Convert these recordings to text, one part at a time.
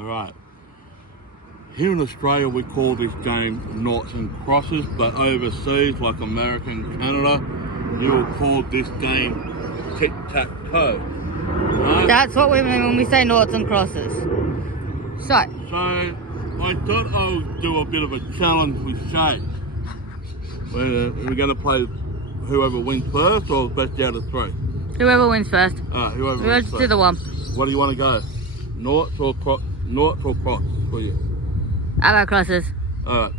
Alright. Here in Australia we call this game noughts and crosses, but overseas, like America and Canada, you will call this game tic-tac-toe. Right? That's what we mean when we say noughts and crosses. So I thought I would do a bit of a challenge with Shay. We're going to play whoever wins first or best out of three. whoever wins first. Whoever wins Let's first. do the one. What do you want to go? Noughts or cross for you? How about crosses? Alright.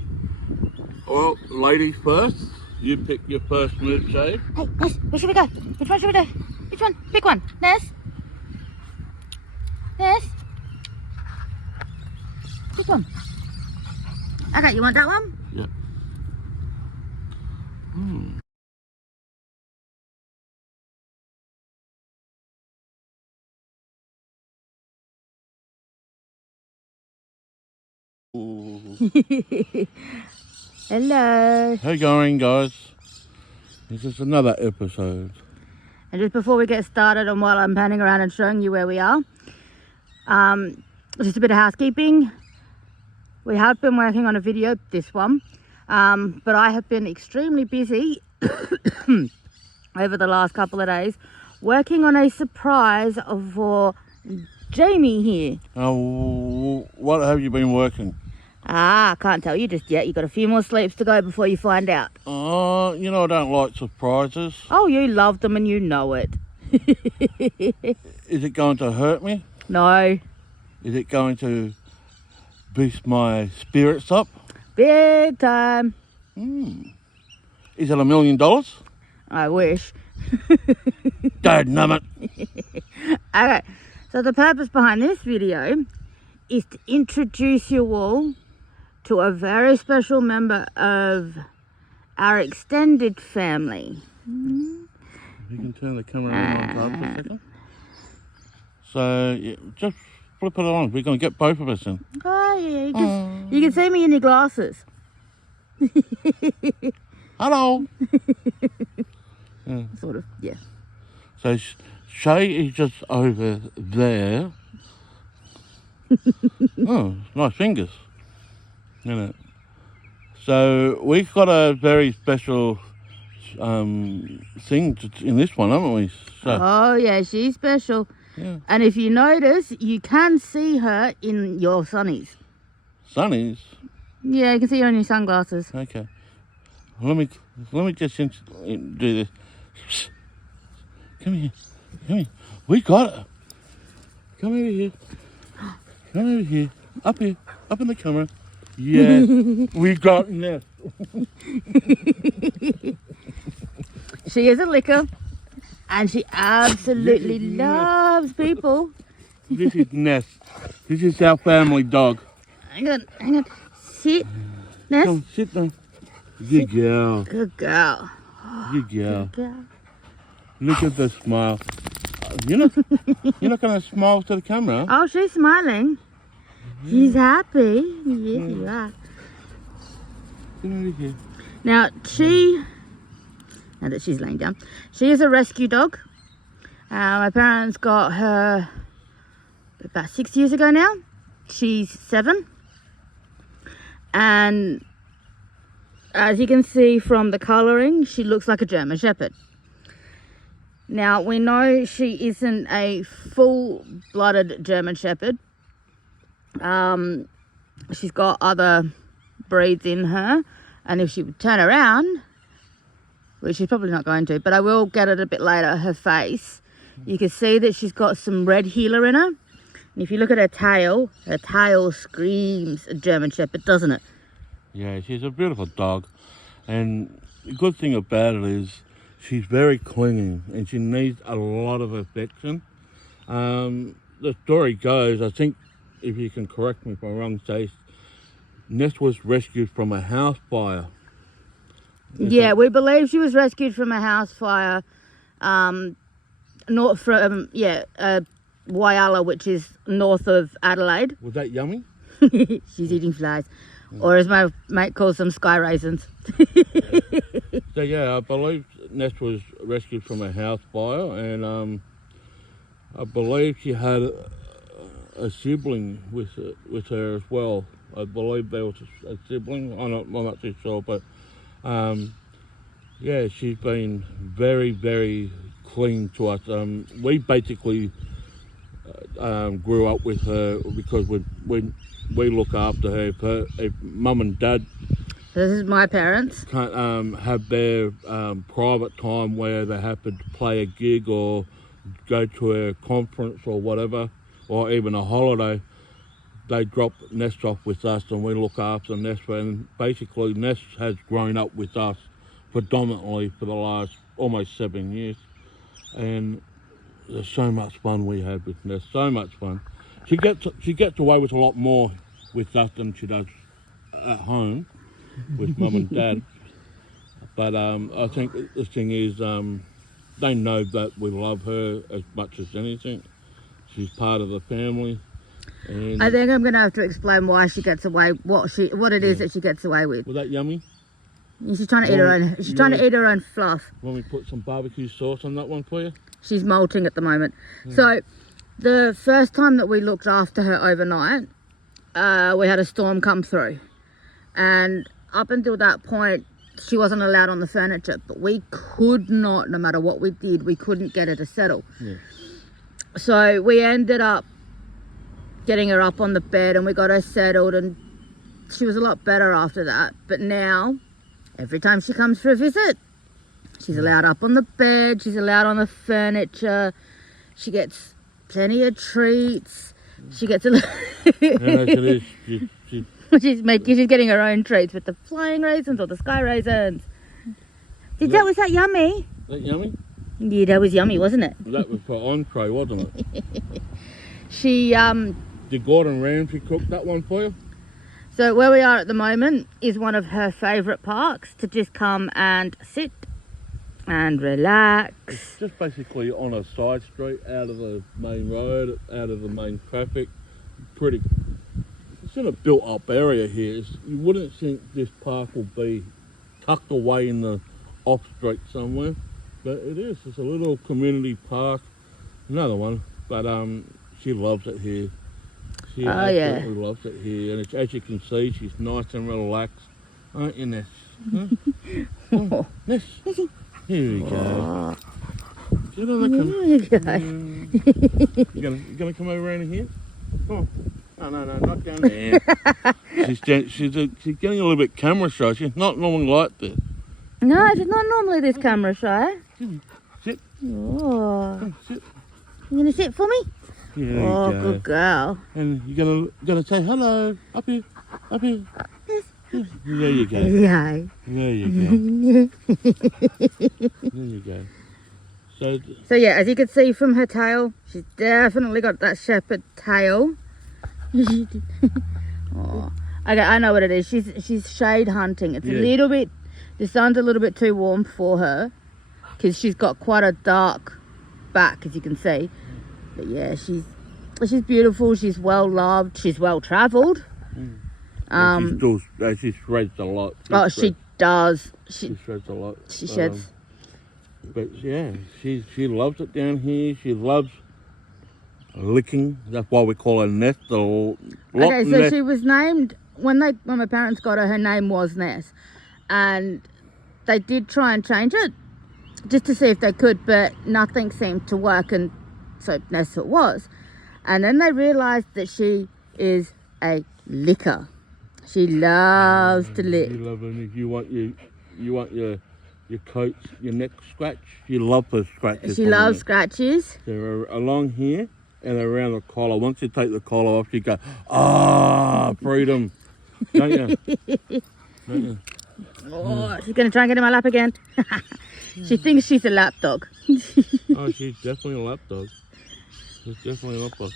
Well, ladies first. You pick your first move, Shay. Hey, Ness, where should we go? Which one should we do? Which one? Pick one. Ness? Ness? Pick one. Okay, you want that one? Yeah. Hello. How you going, guys? This is another episode. And just before we get started and while I'm panning around and showing you where we are, just a bit of housekeeping. We have been working on a video, this one, but I have been extremely busy over the last couple of days working on a surprise for Jamie here. What have you been working? I can't tell you just yet. You've got a few more sleeps to go before you find out. You know I don't like surprises. Oh, you love them and you know it. Is it going to hurt me? No. Is it going to boost my spirits up? Big time. Is it $1 million? I wish. Dadnammit. Okay, so the purpose behind this video is to introduce you all to a very special member of our extended family. You can turn the camera on for a second. So, yeah, just flip it on. We're going to get both of us in. Oh, yeah, you can see me in your glasses. Hello. Sort of, yeah. So, Shay is just over there. Oh, nice fingers. So we've got a very special thing in this one, haven't we? So, Oh, yeah, she's special. yeah. And if you notice, you can see her in your sunnies. Sunnies. Yeah, you can see her in your sunglasses. Okay. Let me just do this. Come here. Come here. We got it. Come over here. Come over here. Up here. Up in the camera. Yes. We got Ness. She is a licker, and she absolutely loves people. This is Ness. This is our family dog. Hang on. Sit, Ness. Come, sit down. Good girl. Good girl. Good girl. Good girl. Look at the smile. You're not going to smile to the camera. Oh, she's smiling. She's happy. Yes, you are. Get over here. Now that she's laying down, she is a rescue dog. My parents got her about 6 years ago now. She's 7. And as you can see from the colouring, she looks like a German Shepherd. Now, we know she isn't a full-blooded German Shepherd. She's got other breeds in her, and if she would turn around, which she's probably not going to, but I will get it a bit later, her face, you can see that she's got some red heeler in her. And if you look at her tail screams a German Shepherd, doesn't it? Yeah, she's a beautiful dog. And the good thing about it is she's very clinging and she needs a lot of affection. The story goes, I think, if you can correct me if I'm wrong, Shay, Ness was rescued from a house fire. Yeah, we believe she was rescued from a house fire, north from Whyalla, which is north of Adelaide. Was that yummy? She's eating flies, or as my mate calls them, sky raisins. So yeah, I believe Ness was rescued from a house fire, and I believe she had a sibling with her as well. I believe there was a sibling. I'm not too sure, but yeah, she's been very, very clean to us. We basically grew up with her because we look after her. If mum and dad This is my parents. can't have their private time where they have to play a gig or go to a conference or whatever, or even a holiday, they drop Ness off with us and we look after Ness. And basically Ness has grown up with us predominantly for the last almost 7 years. And there's so much fun we have with Ness, so much fun. She gets away with a lot more with us than she does at home with mum and dad. But I think the thing is, they know that we love her as much as anything. She's part of the family. And I think I'm going to have to explain why she gets away, what it is that she gets away with. was that yummy? She's trying to eat her own. She's trying to eat her own fluff. Want me to put some barbecue sauce on that one for you? She's molting at the moment. So, the first time that we looked after her overnight, we had a storm come through, and up until that point, she wasn't allowed on the furniture. But we could not, no matter what we did, we couldn't get her to settle. Yeah. So we ended up getting her up on the bed, and we got her settled, and she was a lot better after that. But now, every time she comes for a visit, she's allowed up on the bed, she's allowed on the furniture, she gets plenty of treats, she gets a she's getting her own treats with the flying raisins or the sky raisins. Was that yummy? Is that yummy? Yeah, that was yummy, wasn't it? That was for entree, wasn't it? She Did Gordon Ramsay cook that one for you? So where we are at the moment is one of her favourite parks to just come and sit and relax. It's just basically on a side street, out of the main road, out of the main traffic. It's in a built-up area here. You wouldn't think this park will be tucked away in the off street somewhere, but it is. It's a little community park. Another one, but she loves it here. She absolutely loves it here, and as you can see, she's nice and relaxed, aren't you, Ness? Huh? Oh, Ness, here we go. Get on the You gonna come over around here? Oh, no, not down there. she's getting a little bit camera shy. She's not normally like this. No, she's not normally this camera shy. Sit. Oh. Come, sit. You gonna sit for me? Yeah, oh, good girl. And you're gonna say hello. Up here. Yes. There you go. Yay. There you go. There you go. So yeah, as you can see from her tail, she's definitely got that shepherd tail. Oh. Okay, I know what it is. She's shade hunting. It's a little bit. The sun's a little bit too warm for her because she's got quite a dark back, as you can see. But yeah, she's beautiful. She's well loved. She's well travelled. She shreds a lot. She does. She shreds a lot. She sheds. But yeah, she loves it down here. She loves licking. That's why we call her Ness. She was named when my parents got her. Her name was Ness, and they did try and change it just to see if they could, but nothing seemed to work, and so Ness it was. And then they realised that she is a licker. She loves to lick. You love her. You want your coat, your neck scratch. You love her scratches. She loves scratches. They're along here and around the collar. Once you take the collar off, you go, freedom. Don't you? Don't you? Oh, she's going to try and get in my lap again. She thinks she's a lap dog. Oh, she's definitely a lap dog. She's definitely a lap dog.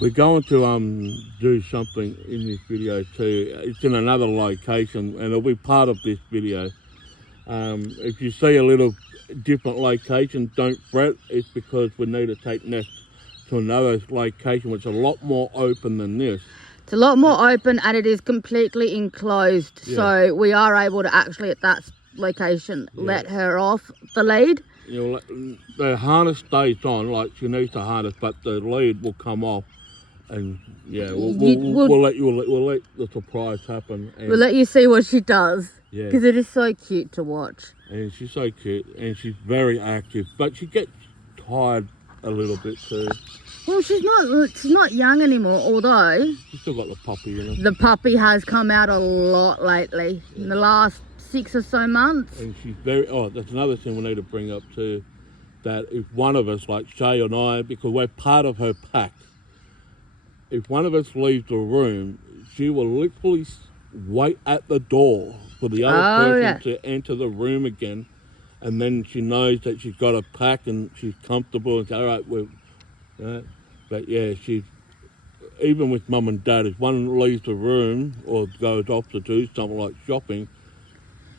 We're going to do something in this video too. It's in another location and it'll be part of this video. If you see a little different location, don't fret. It's because we need to take Ness to another location which is a lot more open than this. It's a lot more open and it is completely enclosed. Yeah. So we are able to actually at that location let her off the lead. The harness stays on, like she needs to harness, but the lead will come off And yeah, We'll we'll let the surprise happen. And, let you see what she does. Yeah. Because it is so cute to watch. And she's so cute, and she's very active, but she gets tired a little bit too. Well, she's not young anymore, although She's still got the puppy in her. the puppy has come out a lot lately, in the last 6 or so months. And she's very, that's another thing we need to bring up too, that if one of us, like Shay and I, because we're part of her pack, if one of us leaves the room, she will literally wait at the door for the other person to enter the room again, and then she knows that she's got a pack and she's comfortable and all right, but yeah, she's, even with mum and dad, if one leaves the room or goes off to do something like shopping,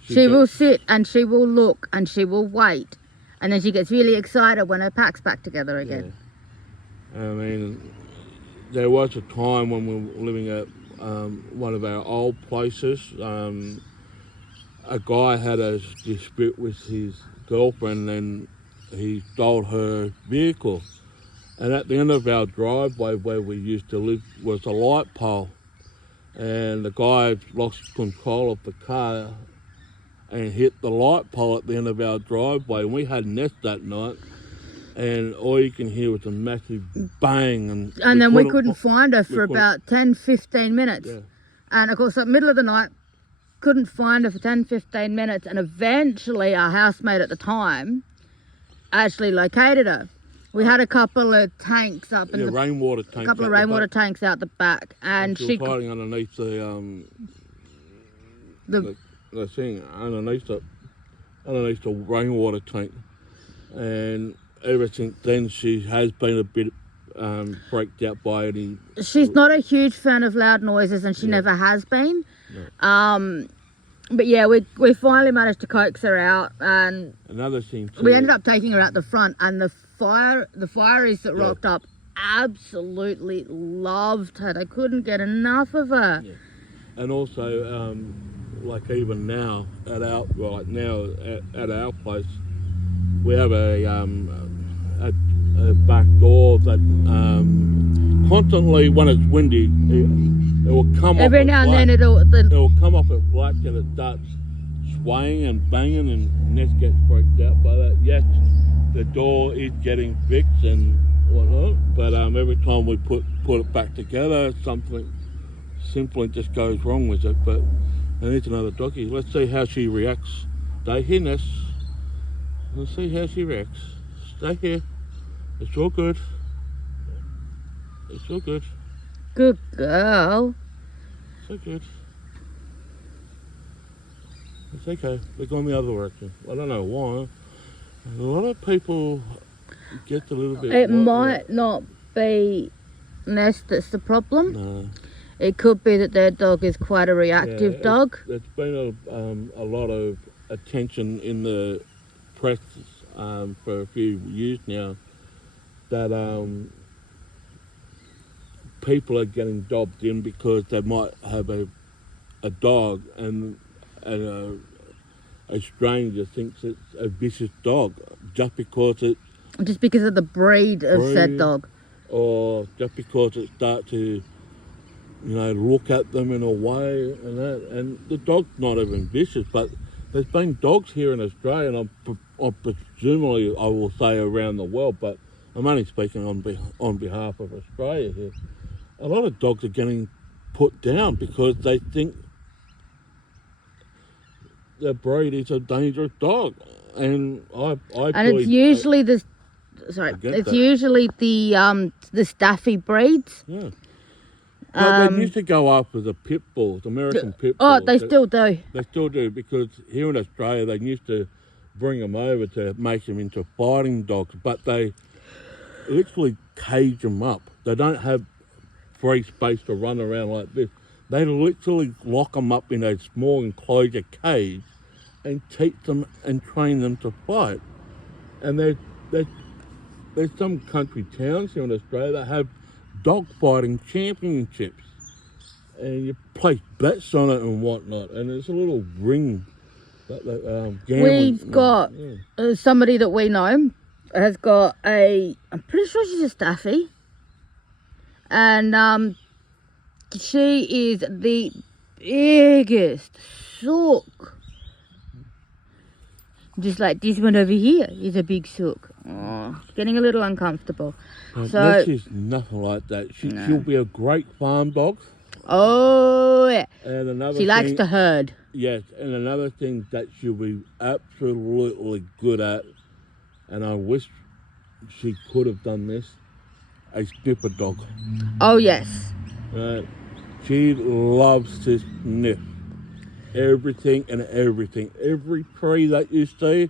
she will sit and she will look and she will wait, and then she gets really excited when her pack's back together again. Yeah. I mean, there was a time when we were living at one of our old places. A guy had a dispute with his girlfriend and he stole her vehicle. And at the end of our driveway where we used to live was a light pole. And the guy lost control of the car and hit the light pole at the end of our driveway. And we had Ness that night. And all you can hear was a massive bang. And then we couldn't find her for about 10, 15 minutes. Yeah. And of course, at the middle of the night, couldn't find her for 10, 15 minutes. And eventually our housemate at the time actually located her. We had a couple of tanks up in rainwater tanks. A couple of rainwater tanks out the back. And she was hiding underneath the thing, underneath the rainwater tank. And ever since then, she has been a bit freaked out by any. She's not a huge fan of loud noises, and she never has been. No. But yeah, we finally managed to coax her out, and another thing too, we ended up taking her out the front, and the fireys that rocked up absolutely loved her. They couldn't get enough of her. Yeah. And also, like even now at our place, we have a back door that constantly, when it's windy, it will come off. Every now and then it will come off at black and it starts swaying and banging, and Ness gets freaked out by that. Yes, the door is getting fixed and whatnot, but every time we put it back together, something simply just goes wrong with it. But I need another doggy. Let's see how she reacts. Stay here, Ness. Let's see how she reacts. Stay here. It's all good. It's all good. Good girl. It's all good. It's okay. We're going the other direction. I don't know why. A lot of people get a little bit... It might not be Ness that's the problem. No. It could be that their dog is quite a reactive dog. There's been a lot of attention in the press for a few years now that people are getting dobbed in because they might have a dog and a stranger thinks it's a vicious dog just because of the breed of said dog, or just because it starts to look at them in a way and that, and the dog's not even vicious. But there's been dogs here in Australia, and presumably I will say around the world, but I'm only speaking on behalf of Australia here. A lot of dogs are getting put down because they think their breed is a dangerous dog, and it's usually the staffy breeds. Yeah. Well, they used to go after the pit bulls, American pit bulls. Oh, they still do. They still do, because here in Australia they used to bring them over to make them into fighting dogs, but they literally cage them up. They don't have free space to run around like this. They literally lock them up in a small enclosure cage and teach them and train them to fight. And there's some country towns here in Australia that have dog fighting championships, and you place bets on it and whatnot, and it's a little ring that gambling. We've got somebody that we know has got I'm pretty sure she's a staffy, And she is the biggest sook. Just like this one over here is a big sook. Oh, getting a little uncomfortable. So Ness is nothing like that. She'll be a great farm dog. Oh, yeah. And another She likes thing, to herd. Yes, and another thing that she'll be absolutely good at, and I wish she could have done this, a sniffer dog. Oh, yes. She loves to sniff everything and everything. Every tree that you see,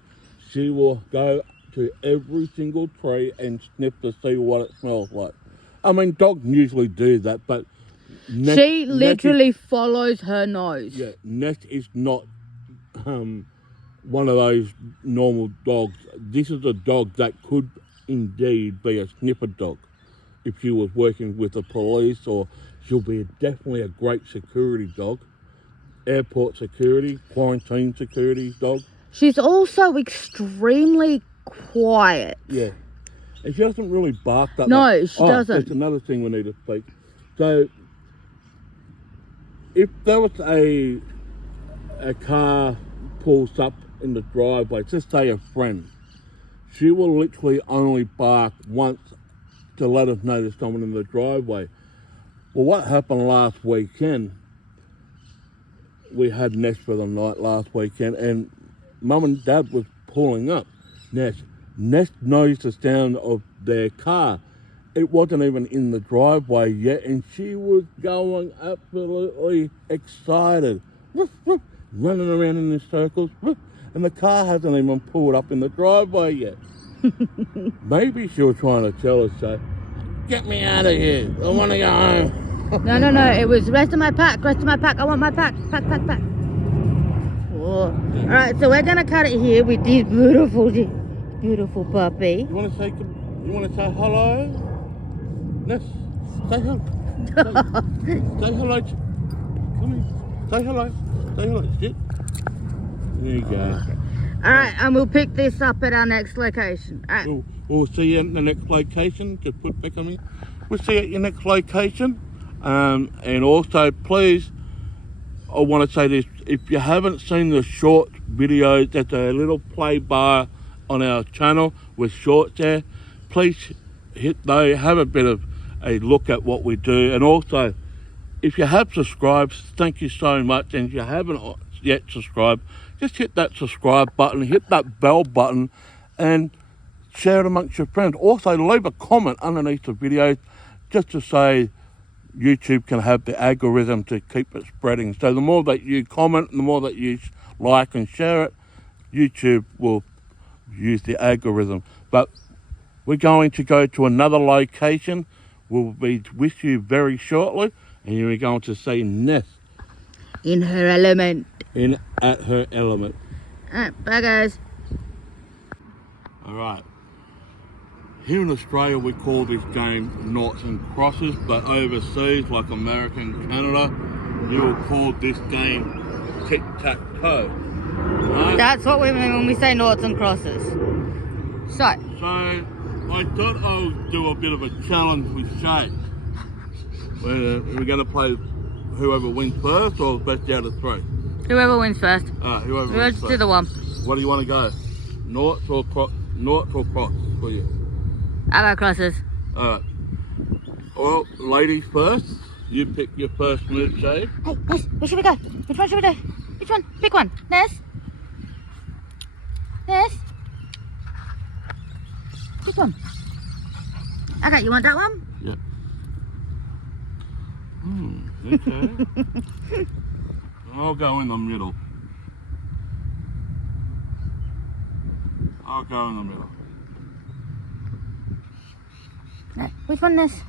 she will go to every single tree and sniff to see what it smells like. I mean, dogs usually do that, but she literally follows her nose. Yeah, Ness is not one of those normal dogs. This is a dog that could indeed be a sniffer dog if she was working with the police, or she'll be definitely a great security dog. Airport security, quarantine security dog. She's also extremely quiet. Yeah. And she doesn't really bark that No, much. she doesn't. That's another thing we need to speak. So, if there was a car pulls up in the driveway, just say a friend, she will literally only bark once to let us know there's someone in the driveway. Well, what happened last weekend, we had Ness for the night last weekend, and Mum and Dad was pulling up. Ness knows the sound of their car. It wasn't even in the driveway yet, and she was going absolutely excited, running around in circles, and the car hasn't even pulled up in the driveway yet. Maybe she was trying to tell us, so, get me out of here, I want to go home. No, it was rest of my pack, I want my pack. Whoa. All right, so we're gonna cut it here with this beautiful puppy. You want to say hello? Ness, say hello. Say hello. Come here. Say hello. Sit. There you go. All right, and we'll pick this up at our next location. All right. We'll see you at the next location. Just put back on me. We'll see you at your next location. And also, please, I want to say this. If you haven't seen the short videos, there's a little play bar on our channel with shorts there. Please hit those, have a bit of a look at what we do. And also, if you have subscribed, thank you so much. And if you haven't yet subscribed, just hit that subscribe button, hit that bell button, and share it amongst your friends. Also, leave a comment underneath the video just to say YouTube can have the algorithm to keep it spreading. So the more that you comment, the more that you like and share it, YouTube will use the algorithm. But we're going to go to another location. We'll be with you very shortly, and you're going to see Ness in her element. At her element. Alright, bye guys. Alright. Here in Australia we call this game noughts and crosses, but overseas, like America and Canada, you will call this game tic-tac-toe. Right? That's what we mean when we say noughts and crosses. So I thought I would do a bit of a challenge with Shay. We're going to play whoever wins first, or best out of three? Whoever wins first. Whoever wins Let's first. do the one. What do you want to go? Noughts or cross for you? How about crosses? Alright. Well, ladies first. You pick your first move, Shay. Hey, Ness, where should we go? Which one should we do? Which one? Pick one. Ness? Pick one. Okay, you want that one? Yeah. Okay. I'll go in the middle. No, which one, Ness?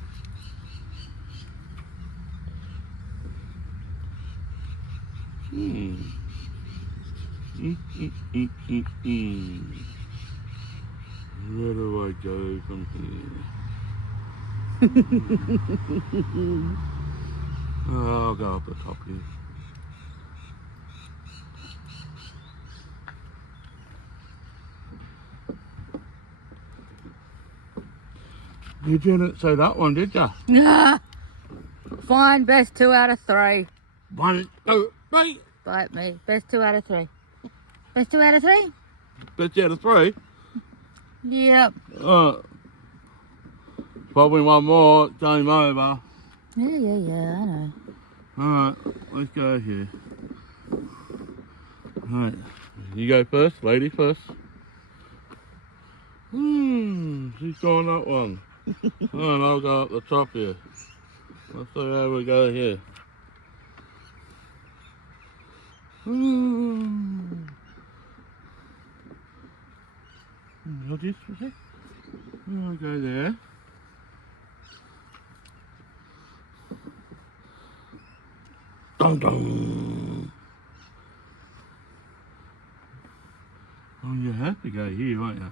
Where do I go from here? I'll go up the top here. You didn't say that one, did you? Yeah. Fine, best 2 out of 3. 1, 2, 3. Bite me. Best 2 out of 3. Best 2 out of 3? Best out of 3. Yep. Probably one more. Game over. Yeah, I know. Alright, let's go here. Alright, you go first, lady first. She's going that one. And I'll go up the top here. Let's see how we go here. I'll just I'll go there. Dum dum. Oh, you have to go here, won't you?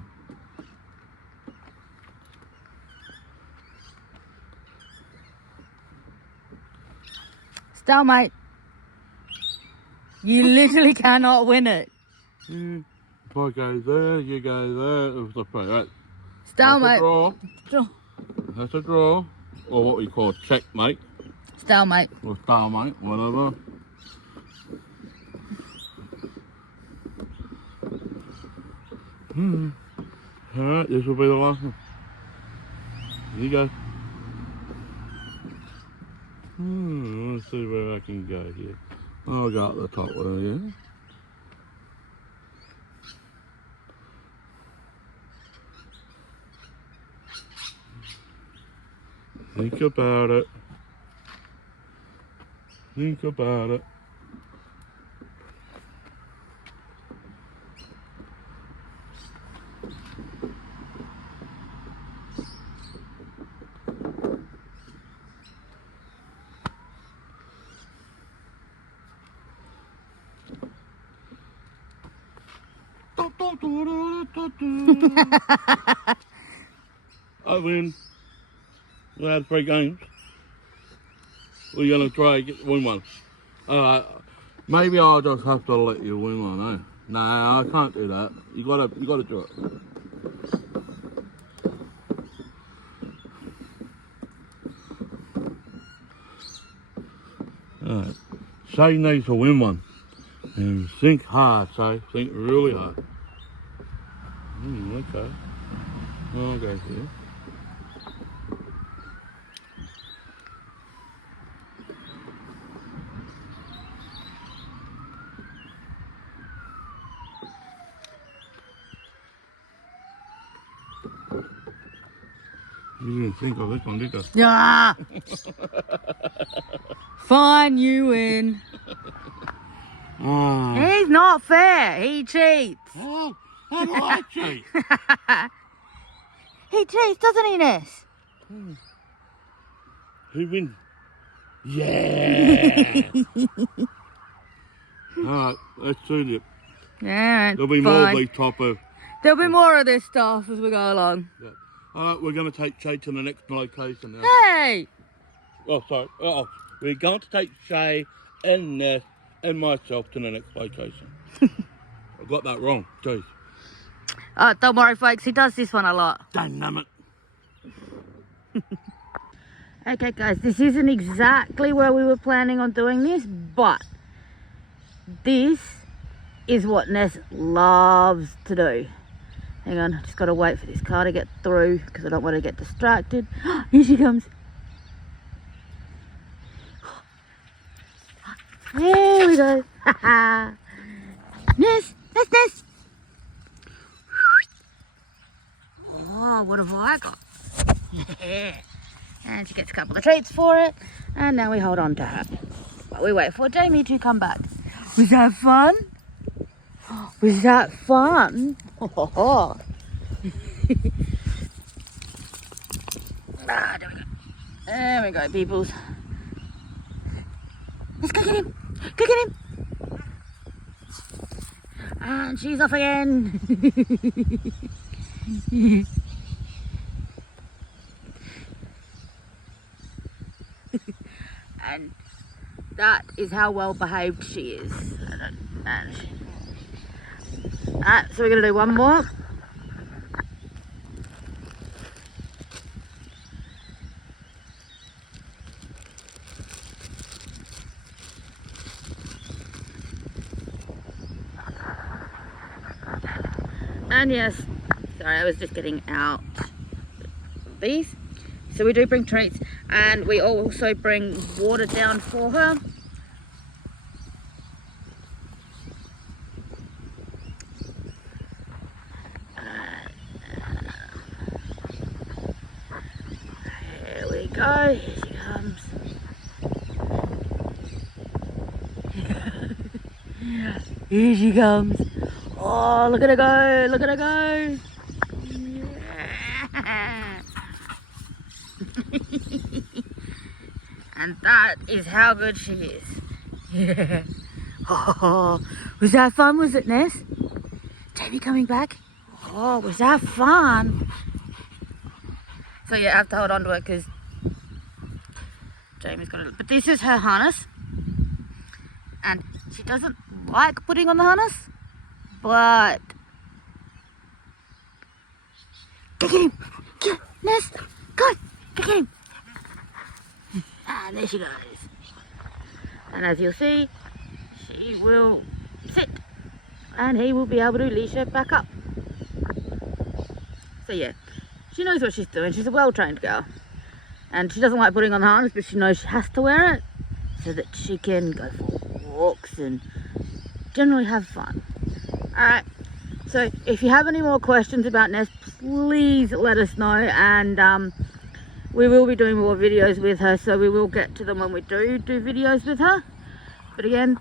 Stalemate. You literally cannot win it. If I go there, you go there. It's the play, right? Stalemate. Draw. That's a draw. Or what we call checkmate. Stalemate. Or stalemate, whatever. Alright, this will be the last one. Here you go. Let's see where I can go here. I'll go up the top there, yeah. Think about it. Think about it. I win. We had 3 games. We're gonna try and win one. Maybe I'll just have to let you win one, eh? Nah, I can't do that. You gotta do it. Alright. Shay needs to win one. And think hard, Shay. Think really hard. Okay. I'll go here. You didn't think of this one, did you? Yeah. Fine, you win. He's not fair. He cheats. Oh, how do I cheat? He cheats, doesn't he, Ness? Who wins? Yeah! Alright, let's do it. Yeah, There'll be more of these type of... There'll be more of this stuff as we go along. Yeah. Alright, we're going to take Shay to the next location now. Hey! Oh, sorry. We're going to take Shay and Ness and myself to the next location. I got that wrong. Jeez. Don't worry, folks. He does this one a lot. Damn it. Okay, guys. This isn't exactly where we were planning on doing this, but this is what Ness loves to do. Hang on. Just got to wait for this car to get through because I don't want to get distracted. Here she comes. There we go. Ness. Ness. Oh, what have I got? And she gets a couple of treats for it. And now we hold on to her. While we wait for Jamie to come back. Was that fun? Was that fun? There we go, peoples. Let's go get him. Go get him. And she's off again. And that is how well behaved she is. Alright, so we're going to do one more. And yes, sorry, I was just getting out these. So we do bring treats, and we also bring water down for her. There we go, here she comes. Here she comes. Oh, look at her go, look at her go. Yeah. And that is how good she is. Yeah. Oh, was that fun, was it, Ness? Jamie coming back? Oh, was that fun? So yeah, I have to hold on to it because Jamie's got it. But this is her harness. And she doesn't like putting on the harness, but get him! Get Ness! Go! Get him! And there she goes. And as you'll see, she will sit and he will be able to leash her back up. So yeah, she knows what she's doing. She's a well-trained girl. And she doesn't like putting on the harness, but she knows she has to wear it so that she can go for walks and generally have fun. Alright, so if you have any more questions about Ness, please let us know, and we will be doing more videos with her, so we will get to them when we do videos with her. But again,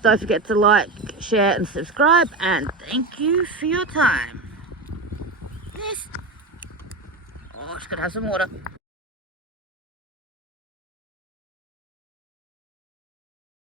don't forget to like, share and subscribe, and thank you for your time. Ness. Oh, she's gonna have some water.